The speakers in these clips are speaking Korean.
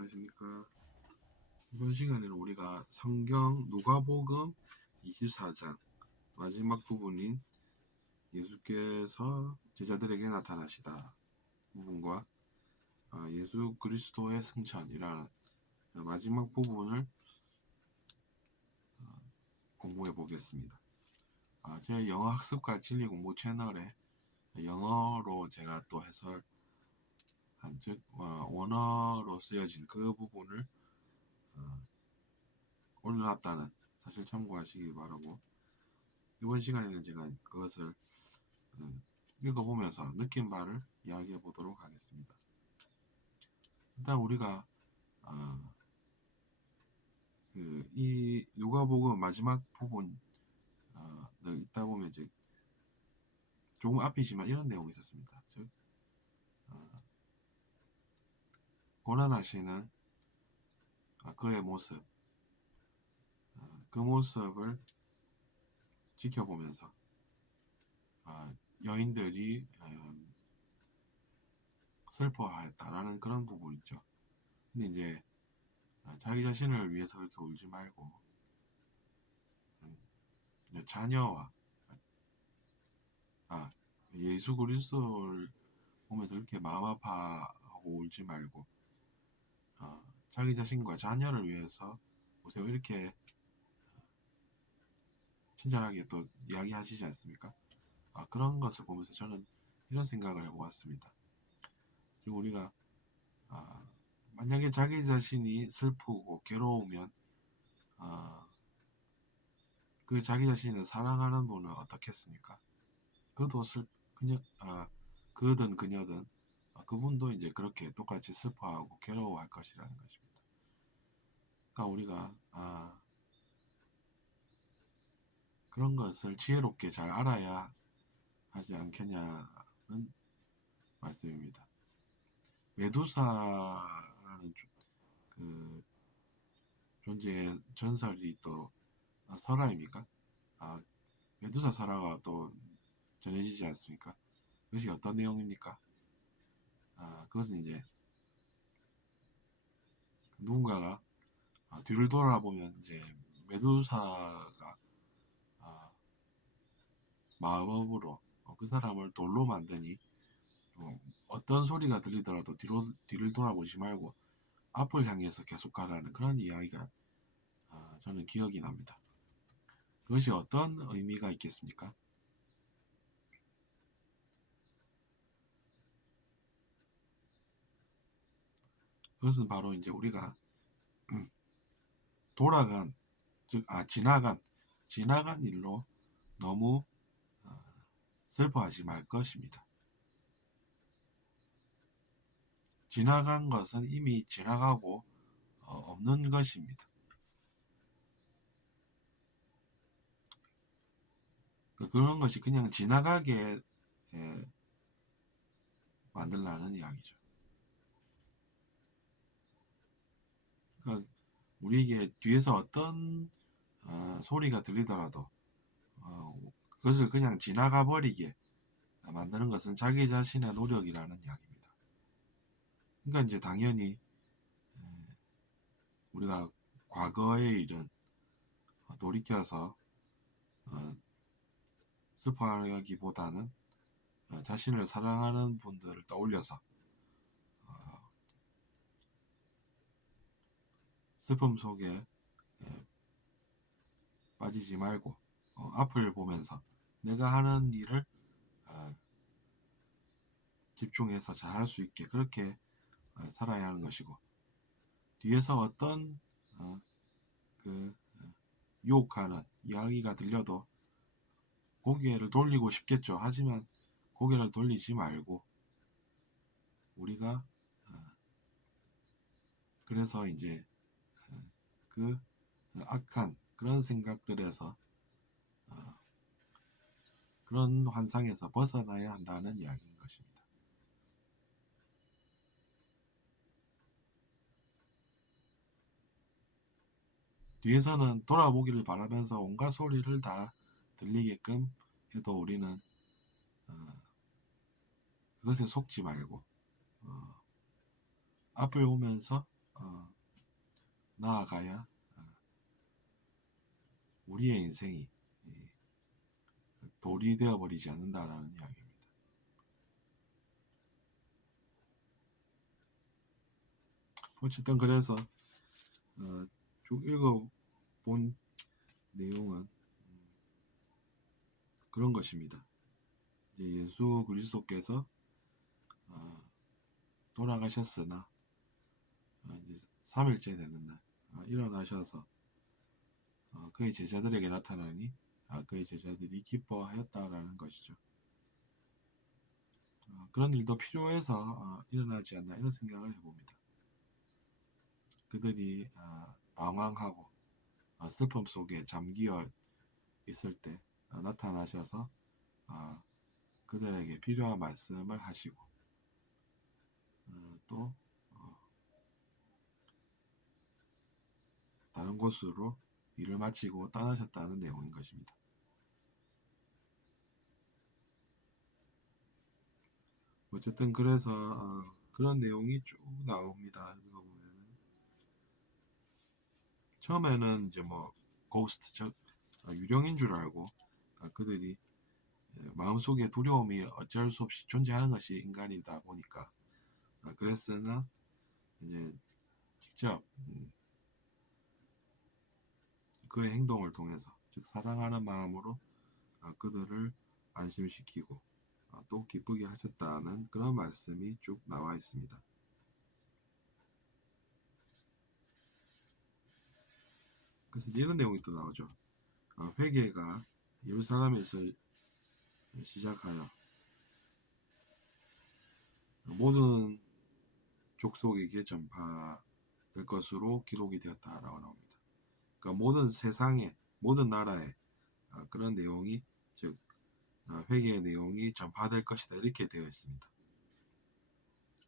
안녕하십니까. 이번 시간에는 우리가 성경 누가복음 24장 마지막 부분인 예수께서 제자들에게 나타나시다 부분과 예수 그리스도의 승천이라는 마지막 부분을 공부해 보겠습니다. 제 영어 학습과 진리 공부 채널에 영어로 제가 또 해설한 즉 원어로 쓰여진 그 부분을 올려놨다는 사실 참고하시기 바라고, 이번 시간에는 제가 그것을 읽어보면서 느낀 바를 이야기해 보도록 하겠습니다. 일단 우리가 이 누가복음 마지막 부분을 읽다 보면 이제 조금 앞이지만 이런 내용이 있었습니다. 즉 고난하시는 그의 모습, 그 모습을 지켜보면서 여인들이 슬퍼하였다라는 그런 부분이죠. 근데 이제 자기 자신을 위해서 그렇게 울지 말고 자녀와 예수 그리스도를 보면서 이렇게 마음 아파하고 울지 말고 자기 자신과 자녀를 위해서 보세요, 이렇게 친절하게 또 이야기하시지 않습니까? 그런 것을 보면서 저는 이런 생각을 해보았습니다. 지금 우리가 만약에 자기 자신이 슬프고 괴로우면 그 자기 자신을 사랑하는 분은 어떻겠습니까? 그도 그든 그녀든 그분도 이제 그렇게 똑같이 슬퍼하고 괴로워할 것이라는 것입니다. 그러니까 우리가 그런 것을 지혜롭게 잘 알아야 하지 않겠냐는 말씀입니다. 메두사라는 그 존재의 전설이 또 설화입니까? 메두사 설화가 또 전해지지 않습니까? 그것이 어떤 내용입니까? 그것은 이제 누군가가 뒤를 돌아보면 이제 메두사가 마법으로 그 사람을 돌로 만드니 어떤 소리가 들리더라도 뒤를 돌아보지 말고 앞을 향해서 계속 가라는 그런 이야기가 저는 기억이 납니다. 그것이 어떤 의미가 있겠습니까? 그것은 바로 이제 우리가 돌아간, 즉 지나간 일로 너무 슬퍼하지 말 것입니다. 지나간 것은 이미 지나가고 없는 것입니다. 그런 것이 그냥 지나가게 만들라는 이야기죠. 그러니까 우리에게 뒤에서 어떤 소리가 들리더라도 그것을 그냥 지나가 버리게 만드는 것은 자기 자신의 노력이라는 이야기입니다. 그러니까 이제 당연히 우리가 과거의 일은 돌이켜서 슬퍼하기보다는 자신을 사랑하는 분들을 떠올려서 슬픔 속에 빠지지 말고 앞을 보면서 내가 하는 일을 집중해서 잘 할 수 있게 그렇게 살아야 하는 것이고, 뒤에서 어떤 유혹하는 이야기가 들려도 고개를 돌리고 싶겠죠. 하지만 고개를 돌리지 말고 우리가 그래서 이제 그 악한 그런 생각들에서 그런 환상에서 벗어나야 한다는 이야기인 것입니다. 뒤에서는 돌아보기를 바라면서 온갖 소리를 다 들리게끔 해도 우리는 그것에 속지 말고 앞을 보면서 나아가야 우리의 인생이 돌이 되어버리지 않는다라는 이야기입니다. 어쨌든 그래서 쭉 읽어본 내용은 그런 것입니다. 이제 예수 그리스도께서 돌아가셨으나 이제 3일째 되는 날 일어나셔서 그의 제자들에게 나타나니 그의 제자들이 기뻐하였다라는 것이죠. 그런 일도 필요해서 일어나지 않나 이런 생각을 해봅니다. 그들이 방황하고 슬픔 속에 잠기어 있을 때 나타나셔서 그들에게 필요한 말씀을 하시고 또 다른 곳으로 일을 마치고 떠나셨다는 내용인 것입니다. 어쨌든 그래서 그런 내용이 쭉 나옵니다. 이거 보면 처음에는 이제 뭐 고스트 즉 유령인 줄 알고 그들이 마음속에 두려움이 어쩔 수 없이 존재하는 것이 인간이다 보니까 그랬으나 이제 직접 그의 행동을 통해서 즉 사랑하는 마음으로 그들을 안심시키고 또 기쁘게 하셨다는 그런 말씀이 쭉 나와 있습니다. 그래서 이런 내용이 또 나오죠. 회개가 예루살렘에서 시작하여 모든 족속에게 전파될 것으로 기록이 되었다라고 나옵니다. 그러니까 모든 세상에 모든 나라에 그런 내용이 즉 회개의 내용이 전파될 것이다 이렇게 되어 있습니다.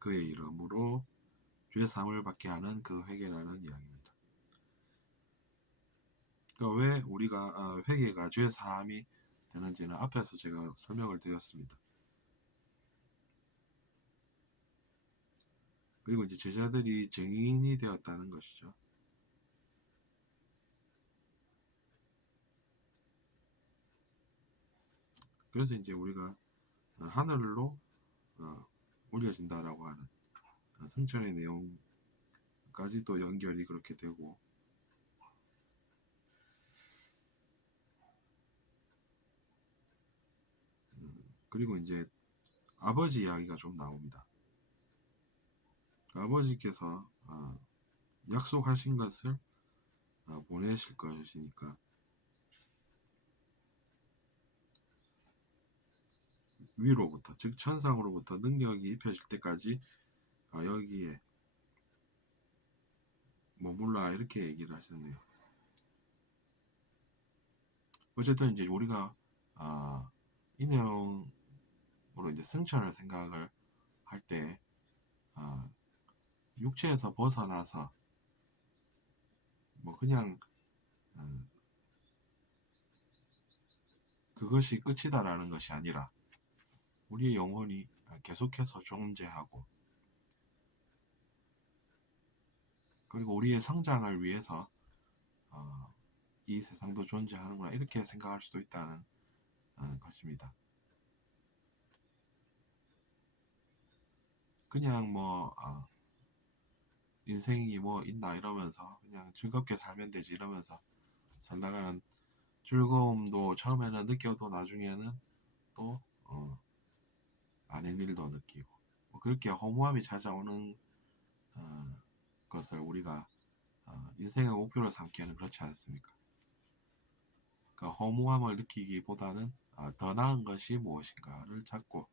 그의 이름으로 죄 사함을 받게 하는 그 회개라는 이야기입니다. 그러니까 왜 우리가 회개가 죄 사함이 되는지는 앞에서 제가 설명을 드렸습니다. 그리고 이제 제자들이 증인이 되었다는 것이죠. 그래서 이제 우리가 하늘로 올려진다라고 하는 승천의 내용까지 또 연결이 그렇게 되고 그리고 이제 아버지 이야기가 좀 나옵니다. 아버지께서 약속하신 것을 보내실 것이니까 위로부터 즉 천상으로부터 능력이 입혀질 때까지 여기에 머물라 이렇게 얘기를 하셨네요. 어쨌든 이제 우리가 이 내용으로 이제 승천을 생각을 할 때 육체에서 벗어나서 뭐 그냥 그것이 끝이다라는 것이 아니라 우리의 영혼이 계속해서 존재하고 그리고 우리의 성장을 위해서 이 세상도 존재하는구나 이렇게 생각할 수도 있다는 것입니다. 그냥 뭐 인생이 뭐 있나 이러면서 그냥 즐겁게 살면 되지 이러면서 살다가는 즐거움도 처음에는 느껴도 나중에는 또 아닌 일도 느끼고 뭐 그렇게 허무함이 찾아오는 것을 우리가 인생의 목표로 삼기에는 그렇지 않습니까? 그 허무함을 느끼기보다는 더 나은 것이 무엇인가를 찾고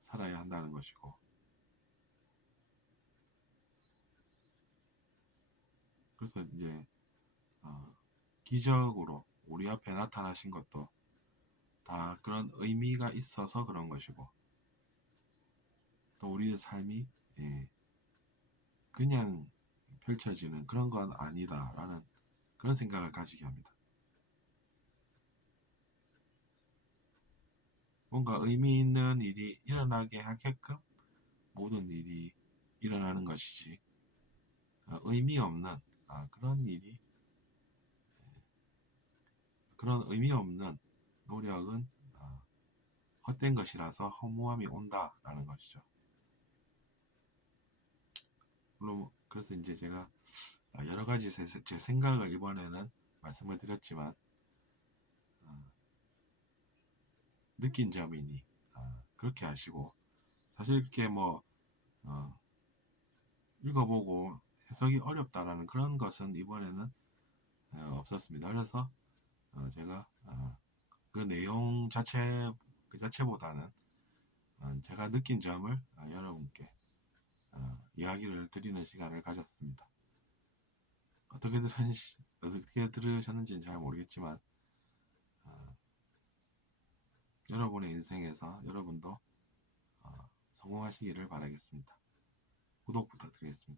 살아야 한다는 것이고 그래서 이제 기적으로 우리 앞에 나타나신 것도 다 그런 의미가 있어서 그런 것이고 또 우리의 삶이 그냥 펼쳐지는 그런 건 아니다라는 그런 생각을 가지게 합니다. 뭔가 의미 있는 일이 일어나게 하게끔 모든 일이 일어나는 것이지 의미 없는 그런 일이 그런 의미 없는 노력은 헛된 것이라서 허무함이 온다라는 것이죠. 물론 그래서 이제 제가 여러 가지 제 생각을 이번에는 말씀을 드렸지만 느낀 점이니 그렇게 하시고 사실 이렇게 뭐 읽어보고 해석이 어렵다라는 그런 것은 이번에는 없었습니다. 그래서 제가 그 내용 그 자체보다는 제가 느낀 점을 여러분께 이야기를 드리는 시간을 가졌습니다. 어떻게 들으셨는지는 잘 모르겠지만 여러분의 인생에서 여러분도 성공하시기를 바라겠습니다. 구독 부탁드리겠습니다.